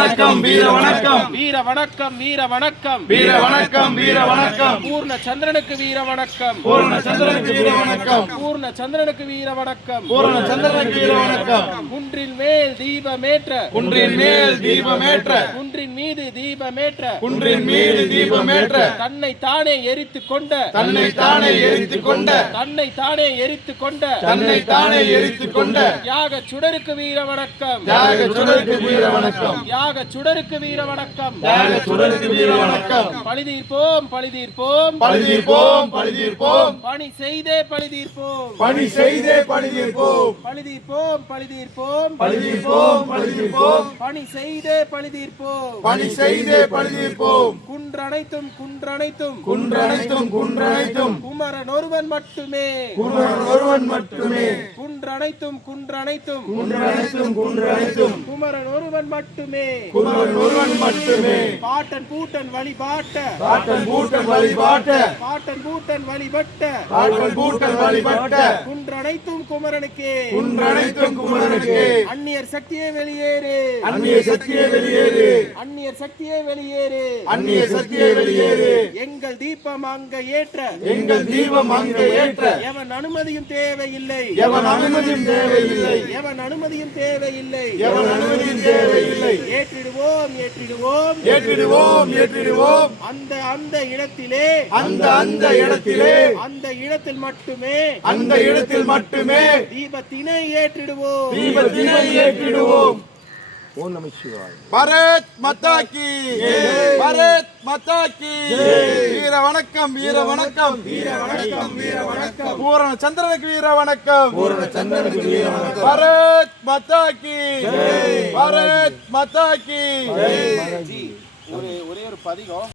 வணக்கம் வீர வணக்கம் வீர வணக்கம் வீர வணக்கம் வீர வணக்கம் வீர வணக்கம் பூர்ண சந்திரனுக்கு வீர வணக்கம் பூர்ண சந்திரனுக்கு வீர வணக்கம் பூர்ண சந்திரனுக்கு வீர வணக்கம் பூர்ண சந்திரனுக்கு வீர வணக்கம் குன்றின் மேல் தீபமேற்ற குன்றின் மேல் தீபமேற்ற குன்றின் மீது தீபமேற்ற குன்றின் மீது தீபமேற்ற தன்னை தானே எரித்து கொண்ட தன்னை தானே எரித்து கொண்ட தன்னை தானே எரித்து கொண்ட தன்னை தானே எரித்து கொண்ட யாக சுடருக்கு வீர வணக்கம் தியாக சுடருக்கு வீர வணக்கம் யாக சுடருக்கு வீர வணக்கம் தியாக சுடருக்கு வீர வணக்கம் பழிதீர்ப்போம் பழிதீர்ப்போம் பழிதீர்ப்போம் பழிதீர்ப்போம் பணி செய்தே பழிதீர்ப்போம் பணி செய்தே பழிதீர்ப்போம் பழிதீர்ப்போம் பழிதீர்ப்போம் பழிதீர்ப்போம் பழிதீர்ப்போம் பணி செய்தே பழிதீர்ப்போம் பணி செய்தே பழிதீர்ப்போம் குன்றனைத்தும் குன்றனைத்தும் குன்றனைத்தும் குன்றனைத்தும் குமரன் ஒருவன் மட்டுமே குமரன் ஒருவன் மட்டுமே குன்றனைத்தும் குன்றனைத்தும் குன்றனைத்தும் குன்றனைத்தும் குமரன் ஒருவன் மட்டுமே குமரன் ஒருவன் மட்டுமே பாட்டன் பூட்டன் வழிபாட்ட பாட்டன் பூட்டன் வழிபாட்ட பாட்டன் பூட்டன் வழிபட்ட பாட்டன் பூட்டன் வழிபட்ட குன்றனைத்தும் குமரனுக்கே குன்றனைத்தும் குமரனுக்கே அந்நியர் சக்தியே வெளியேறு அந்நிய சக்தியே வெளியேறு அந்நியர் சக்தியே வெளியேறு அந்நிய சக்தியே வெளியேறு எங்கள் தீபம் அங்க ஏற்ற எங்கள் தீபம் அங்கே ஏற்ற எவன் அனுமதியும் தேவையில்லை எவன் அனுமதியும் தேவையில்லை எவன் அனுமதியும் தேவையில்லை எவன் அனுமதியும் தேவையில்லை ஏற்றிடுவோம் ஏற்றிடுவோம் ஏற்றிடுவோம் ஏற்றிடுவோம் அந்த அந்த இடத்திலே அந்த இடத்திலே அந்த இடத்தில் மட்டுமே அந்த இடத்தில் மட்டுமே தீபத்தினை ஏற்றிடுவோம் தீபத்தினை ஏற்றிடுவோம். ஓம் நம சிவாய. பாரத் மாதா கி பாரத் மாதா கி வீர வணக்கம் வீர வணக்கம் வீர வணக்கம் வீர வணக்கம் பூரண சந்திரனுக்கு வீர வணக்கம் பூரண சந்திரனுக்கு வீர வணக்கம் பாரத் மாதா கி பாரத் மாதா கி ஒரே ஒரு பதிகம்